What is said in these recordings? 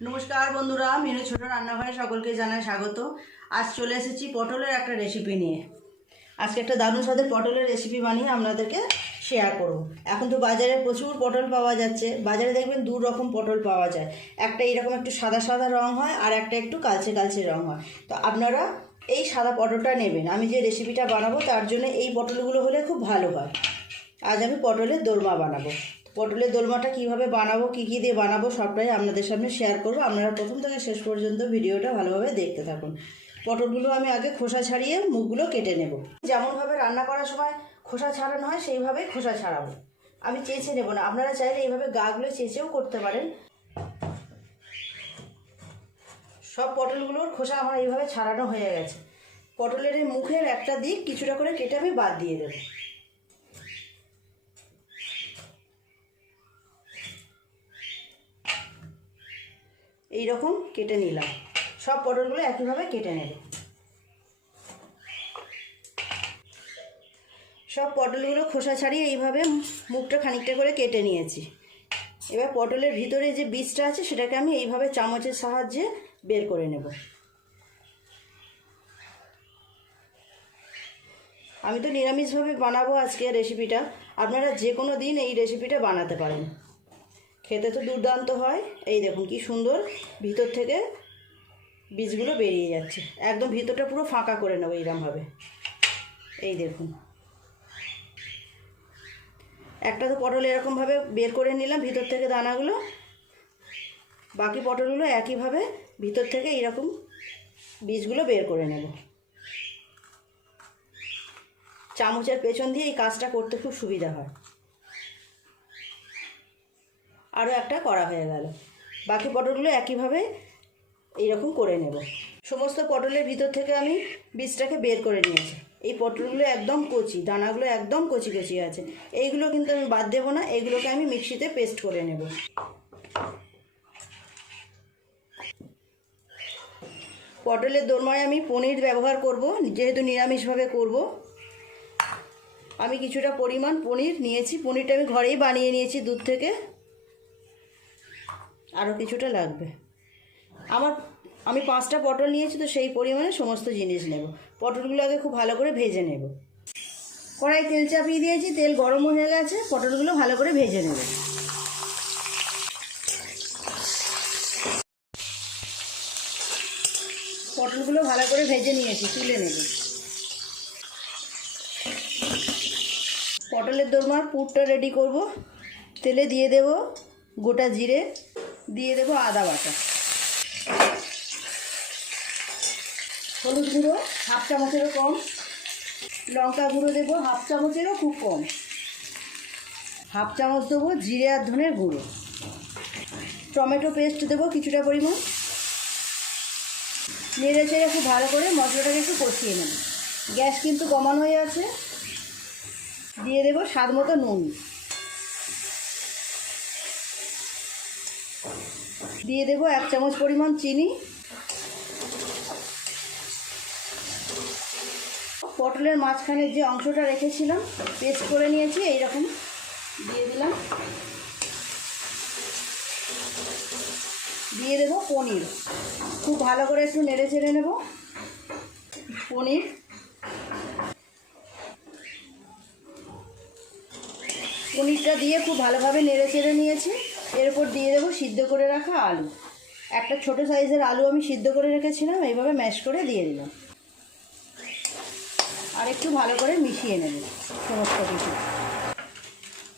নমস্কার বন্ধুরা, মিনু ছোট রান্নাঘরে সকলকে জানাই স্বাগত। আজ চলে এসেছি পটলের একটা রেসিপি নিয়ে। আজকে একটা দারুণ স্বাদের পটলের রেসিপি বানিয়ে আপনাদেরকে শেয়ার করব। এখন তো বাজারে প্রচুর পটল পাওয়া যাচ্ছে। বাজারে দেখবেন দু রকম পটল পাওয়া যায়, একটা এরকম একটু সাদা সাদা রং হয় আর একটা একটু কালচে কালচে রং হয়। তো আপনারা এই সাদা পটলটা নেবেন। আমি যে রেসিপিটা বানাবো তার জন্য এই পটলগুলো হলে খুব ভালো হয়। আজ আমি পটলের দোরমা বানাবো। পটলের দোরমাটা কিভাবে বানাবো, কী কী দিয়ে বানাবো সবটাই আপনাদের সামনে শেয়ার করবো। আপনারা প্রথম থেকে শেষ পর্যন্ত ভিডিওটা ভালোভাবে দেখতে থাকুন। পটলগুলো আমি আগে খোসা ছাড়িয়ে মুখগুলো কেটে নেব। যেমনভাবে রান্না করার সময় খোসা ছাড়ানো হয় সেইভাবেই খোসা ছাড়াবো। আমি চেঁচে নেব না, আপনারা চাইলে এইভাবে গাগুলো চেঁচেও করতে পারেন। সব পটলগুলোর খোসা আমার এইভাবে ছাড়ানো হয়ে গেছে। পটলের এই মুখের একটা দিক কিছুটা করে কেটে আমি বাদ দিয়ে দেবো। এইরকম কেটে নিলাম। সব পটলগুলো একইভাবে কেটে নেব। সব পটলগুলো খোসা ছাড়িয়ে এইভাবে মুখটা খানিকটা করে কেটে নিয়েছি। এবার পটলের ভিতরে যে বীজটা আছে সেটাকে আমি এইভাবে চামচের সাহায্যে বের করে নেব। আমি তো নিরামিষভাবে বানাবো আজকে রেসিপিটা। আপনারা যে কোনো দিন এই রেসিপিটা বানাতে পারেন, খেতে তো দুর্দান্ত হয়। এই দেখুন কি সুন্দর ভিতর থেকে বীজগুলো বেরিয়ে যাচ্ছে। একদম ভিতরটা পুরো ফাঁকা করে নেবো এইরকমভাবে। এই দেখুন, একটা তো পটল এরকমভাবে বের করে নিলাম ভিতর থেকে দানাগুলো। বাকি পটলগুলো একইভাবে ভিতর থেকে এইরকম বীজগুলো বের করে নেব। চামচের পেছন দিয়ে এই কাজটা করতে খুব সুবিধা হয়। আরও একটা করা হয়ে গেল। বাকি পটলগুলো একইভাবে এইরকম করে নেব। সমস্ত পটলের ভিতর থেকে আমি বীজটাকে বের করে নিয়েছি। এই পটলগুলো একদম কচি, দানাগুলো একদম কচি কচি আছে। এইগুলো কিন্তু আমি বাদ দেবো না, এইগুলোকে আমি মিক্সিতে পেস্ট করে নেব। পটলের দোরমায় আমি পনির ব্যবহার করব, যেহেতু নিরামিষভাবে করব। আমি কিছুটা পরিমাণ পনির নিয়েছি। পনিরটা আমি ঘরেই বানিয়ে নিয়েছি দুধ থেকে। আরও কিছুটা লাগবে। আমি 5টা পটল নিয়েছি, তো সেই পরিমাণে সমস্ত জিনিস নেব। পটলগুলো আগে খুব ভালো করে ভেজে নেব। কড়াই তেল চাপিয়ে দিয়েছি, তেল গরম হয়ে গেছে। পটলগুলো ভালো করে ভেজে নেব। পটলগুলো ভালো করে ভেজে নিয়েছি, তুলে নেব। পটলের দোরমার পুরটা রেডি করব। তেলে দিয়ে দেব গোটা জিরে, দিয়ে দেব আদা বাটা, হলুদ গুঁড়ো 1/2 চামচেরও কম, লঙ্কা গুঁড়ো দেবো 1/2 চামচেরও খুব কম, 1/2 চামচ দেবো জিরে আর ধনের গুঁড়ো, টমেটো পেস্ট দেবো কিছুটা পরিমাণ। নেড়ে চেড়ে খুব ভালো করে মশলাটাকে একটু কষিয়ে নেব। গ্যাস কিন্তু কমানো হয়ে আছে। দিয়ে দেবো স্বাদ মতো নুন, দিয়ে দেবো 1 চামচ পরিমাণ চিনি। পটলের মাঝখানে যে অংশটা রেখেছিলাম পেস্ট করে নিয়েছি, এইরকম দিয়ে দিলাম। দিয়ে দেবো পনির, খুব ভালো করে একটু নেড়ে চেড়ে নেব। পনিরটা দিয়ে খুব ভালোভাবে নেড়ে চেড়ে নিয়েছি। এরপর দিয়ে দেবো সিদ্ধ করে রাখা আলু। একটা ছোট সাইজের আলু আমি সিদ্ধ করে রেখেছিলাম, এইভাবে ম্যাশ করে দিয়ে দিলাম। আর একটু ভালো করে মিশিয়ে নেব সমস্ত কিছু।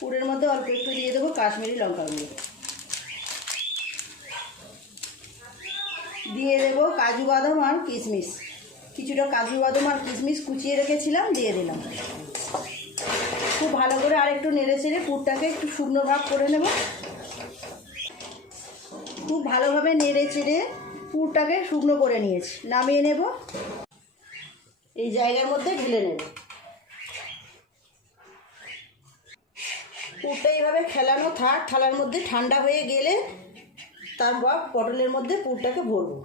পুরের মধ্যে অল্প একটু দিয়ে দেবো কাশ্মীরি লঙ্কা গুঁড়ো, দিয়ে দেবো কাজু বাদাম আর কিশমিশ। কিছুটা কাজু বাদাম আর কিশমিশ কুচিয়ে রেখেছিলাম, দিয়ে দিলাম। খুব ভালো করে আর একটু নেড়ে চেড়ে পুরটাকে একটু শুকনো ভাব করে নেব। খুব ভালোভাবে নেড়ে চেড়ে পুরটাকে শুকনো করে নিয়েছি, নামিয়ে নেব। এই জায়গার মধ্যে ঢেলে নেব। পুরটা এইভাবে খেলানো থাক, থালার মধ্যে ঠান্ডা হয়ে গেলে তারপর পটলের মধ্যে পুরটাকে ভরবো।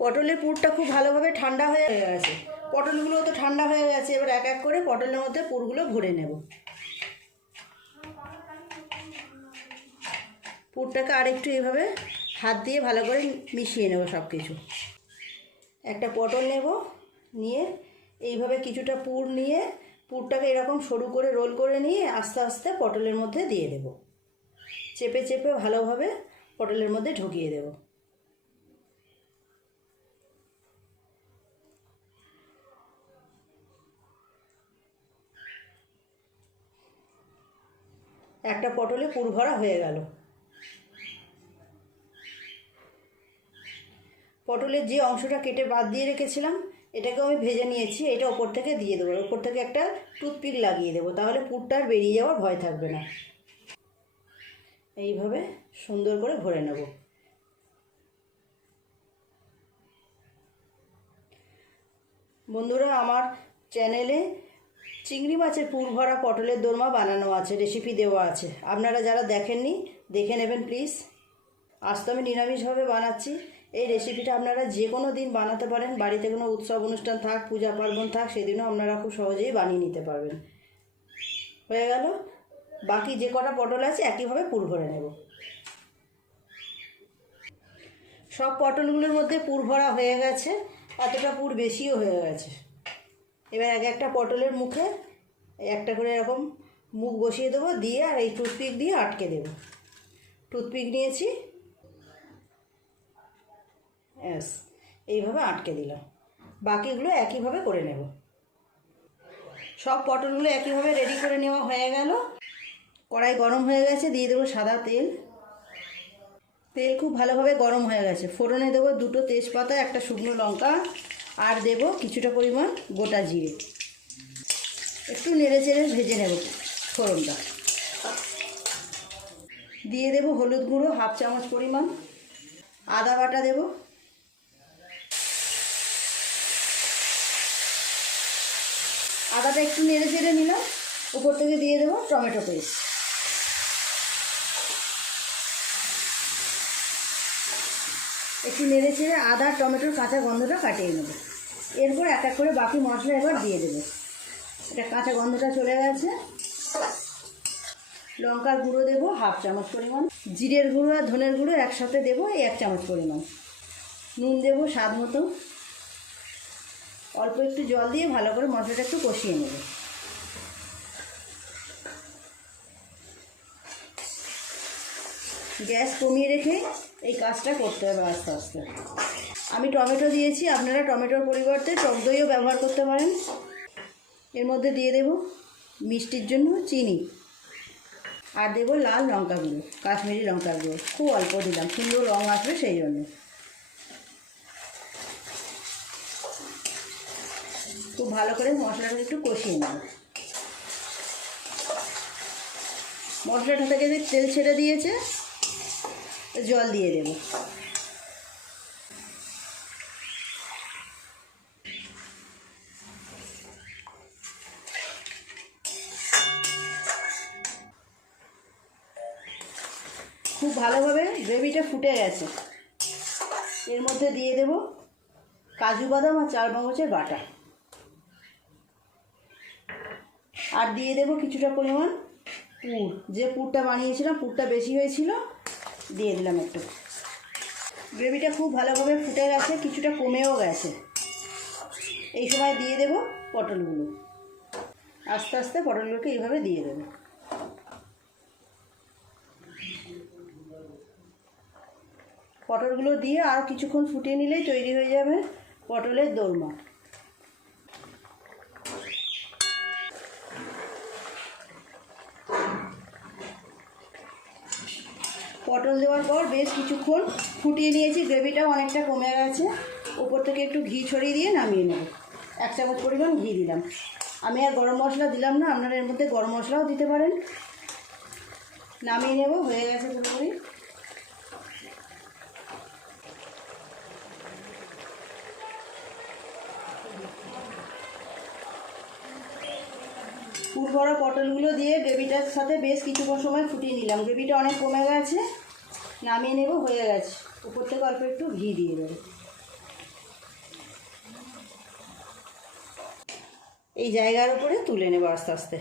পটলের পুরটা খুব ভালোভাবে ঠান্ডা হয়ে গেছে। পটলগুলো তো ঠান্ডা হয়ে গেছে। এবার এক এক করে পটলের মধ্যে পুরগুলো ভরে নেব। পুরটাকে আরেকটু এইভাবে হাত দিয়ে ভালো করে মিশিয়ে নেব সব কিছু। একটা পটল নেব, নিয়ে এইভাবে কিছুটা পুর নিয়ে পুরটাকে এরকম সরু করে রোল করে নিয়ে আস্তে আস্তে পটলের মধ্যে দিয়ে দেব। চেপে চেপে ভালোভাবে পটলের মধ্যে ঢুকিয়ে দেব। একটা পটলে পুর ভরা হয়ে গেল। পটলের যে অংশটা কেটে বাদ দিয়ে রেখেছিলাম এটাকে আমি ভেজে নিয়েছি, এটা ওপর থেকে দিয়ে দেবো। ওপর থেকে একটা টুথপিক লাগিয়ে দেবো, তাহলে পুরটা আর বেরিয়ে যাওয়ার ভয় থাকবে না। এইভাবে সুন্দর করে ভরে নেব। বন্ধুরা, আমার চ্যানেলে চিংড়ি মাছের পুর ভরা পটলের দোরমা বানানো আছে, রেসিপি দেওয়া আছে। আপনারা যারা দেখেননি দেখে নেবেন প্লিজ। আজ তো আমি নিরামিষভাবে বানাচ্ছি। এই রেসিপিটা আপনারা যে কোনো দিন বানাতে পারেন। বাড়িতে কোনো উৎসব অনুষ্ঠান থাক, পূজা পার্বণ থাক, সেদিনও আপনারা খুব সহজেই বানিয়ে নিতে পারবেন। হয়ে গেল। বাকি যে কটা পটল আছে একইভাবে পুর ভরে নেব। সব পটলগুলোর মধ্যে পুর ভরা হয়ে গেছে, এতটা পুর বেশিও হয়ে গেছে। এবার এক একটা পটলের মুখে একটা করে এরকম মুখ বসিয়ে দেবো, দিয়ে আর এই টুথপিক দিয়ে আটকে দেব। টুথপিক নিয়েছি, ব্যাস এইভাবে আটকে দিলাম। বাকিগুলো একইভাবে করে নেব। সব পটলগুলো একইভাবে রেডি করে নেওয়া হয়ে গেল। কড়াই গরম হয়ে গেছে, দিয়ে দেবো সাদা তেল। তেল খুব ভালোভাবে গরম হয়ে গেছে। ফোড়নে দেবো 2টো তেজপাতা, একটা শুকনো লঙ্কা, আর দেব কিছুটা পরিমাণ গোটা জিরে। একটু নেড়ে চেড়ে ভেজে নেব ফোড়নটা। দিয়ে দেব হলুদ গুঁড়ো 1/2 চামচ পরিমাণ, আদা বাটা দেব, আদাটা একটু নেড়ে চেড়ে নিলাম। উপর থেকে দিয়ে দেবো টমেটো পেস্ট। একটু নেড়ে চেড়ে আদা টমেটোর কাঁচা গন্ধটা কাটিয়ে নেব। এরপর এক এক করে বাকি মশলা এবার দিয়ে দেবো। এটা কাঁচা গন্ধটা চলে গেছে। লঙ্কার গুঁড়ো দেবো 1/2 চামচ পরিমাণ, জিরের গুঁড়ো আর ধনের গুঁড়ো একসাথে দেবো 1 চামচ পরিমাণ, নুন দেবো স্বাদ মতো। অল্প একটু জল দিয়ে ভালো করে মশলাটা একটু কষিয়ে নেব। গ্যাস কমিয়ে রেখে এই কাজটা করতে হবে আস্তে আস্তে। আমি টমেটো দিয়েছি, আপনারা টমেটোর পরিবর্তে টক দইও ব্যবহার করতে পারেন। এর মধ্যে দিয়ে দেব মিষ্টির জন্য চিনি, আর দেবো লাল লঙ্কা গুঁড়ো, কাশ্মীরি লঙ্কা গুঁড়ো। খুব অল্প দিলাম, সুন্দর রঙ আসবে সেই জন্য। খুব ভালো করে মশলাটা একটু কষিয়ে নেব। মশলাটা থেকে যে তেল ছেড়ে দিয়েছে, জল দিয়ে দেব। খুব ভালোভাবে গ্রেভিটা ফুটে গেছে। এর মধ্যে দিয়ে দেব কাজু বাদাম আর 4 চামচের বাটা, আর দিয়ে দেব কিছুটা পরিমাণ পুর। যে পুরটা বানিয়েছিলাম, পুরটা বেশি হয়েছিল, দিয়ে দিলাম একটু। গ্রেভিটা খুব ভালোভাবে ফুটে গেছে, কিছুটা কমেও গেছে। এই সময় দিয়ে দেব পটলগুলো। আস্তে আস্তে পটলগুলোকে এইভাবে দিয়ে দেব। পটলগুলো দিয়ে আর কিছুক্ষণ ফুটিয়ে নিলেই তৈরি হয়ে যাবে পটলের দোরমা। পটল দেওয়ার পর বেশ কিছুক্ষণ ফুটিয়ে নিয়েছি, গ্রেভিটাও অনেকটা কমে গেছে। উপর থেকে একটু ঘি ছড়িয়ে দিয়ে নামিয়ে নেব। 1 চামচ পরিমাণ ঘি দিলাম। আমি আর গরম মশলা দিলাম না, আপনারা এর মধ্যে গরম মশলাও দিতে পারেন। নামিয়ে নেব, হয়ে গেছে পুরোপুরি। পুর ভরা পটলগুলো দিয়ে গ্রেভিটার সাথে বেশ কিছুক্ষণ সময় ফুটিয়ে নিলাম। গ্রেভিটা অনেক কমে গেছে, নামিয়ে নেব, হয়ে গেছে। উপর থেকে অল্প একটু ঘি দিয়ে দেবো। এই জায়গার উপরে তুলে নেব আস্তে আস্তে।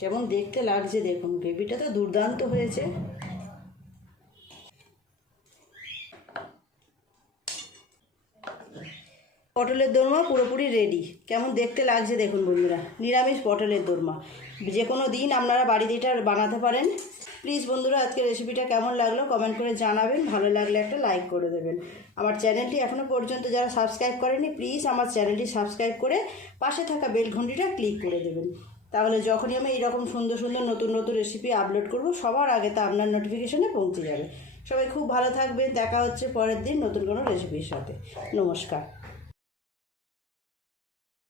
যেমন দেখতে লাগছে দেখুন, গ্রেভিটা তো দুর্দান্ত হয়েছে। পটলের দোরমা পুরোপুরি রেডি। কেমন দেখতে লাগছে দেখুন বন্ধুরা, নিরামিষ পটলের দোরমা। যে কোনো দিন আপনারা বাড়িতে এটা বানাতে পারেন। প্লিজ বন্ধুরা, আজকের রেসিপিটা কেমন লাগলো কমেন্ট করে জানাবেন। ভালো লাগলে একটা লাইক করে দেবেন। আমার চ্যানেলটি এখনও পর্যন্ত যারা সাবস্ক্রাইব করেনি, প্লিজ আমার চ্যানেলটি সাবস্ক্রাইব করে পাশে থাকা বেল ঘন্টিটা ক্লিক করে দেবেন। তাহলে যখনই আমি এইরকম সুন্দর সুন্দর নতুন নতুন রেসিপি আপলোড করব, সবার আগে তা আপনার নোটিফিকেশনে পৌঁছে যাবে। সবাই খুব ভালো থাকবেন। দেখা হচ্ছে পরের দিন নতুন কোনো রেসিপির সাথে। নমস্কার।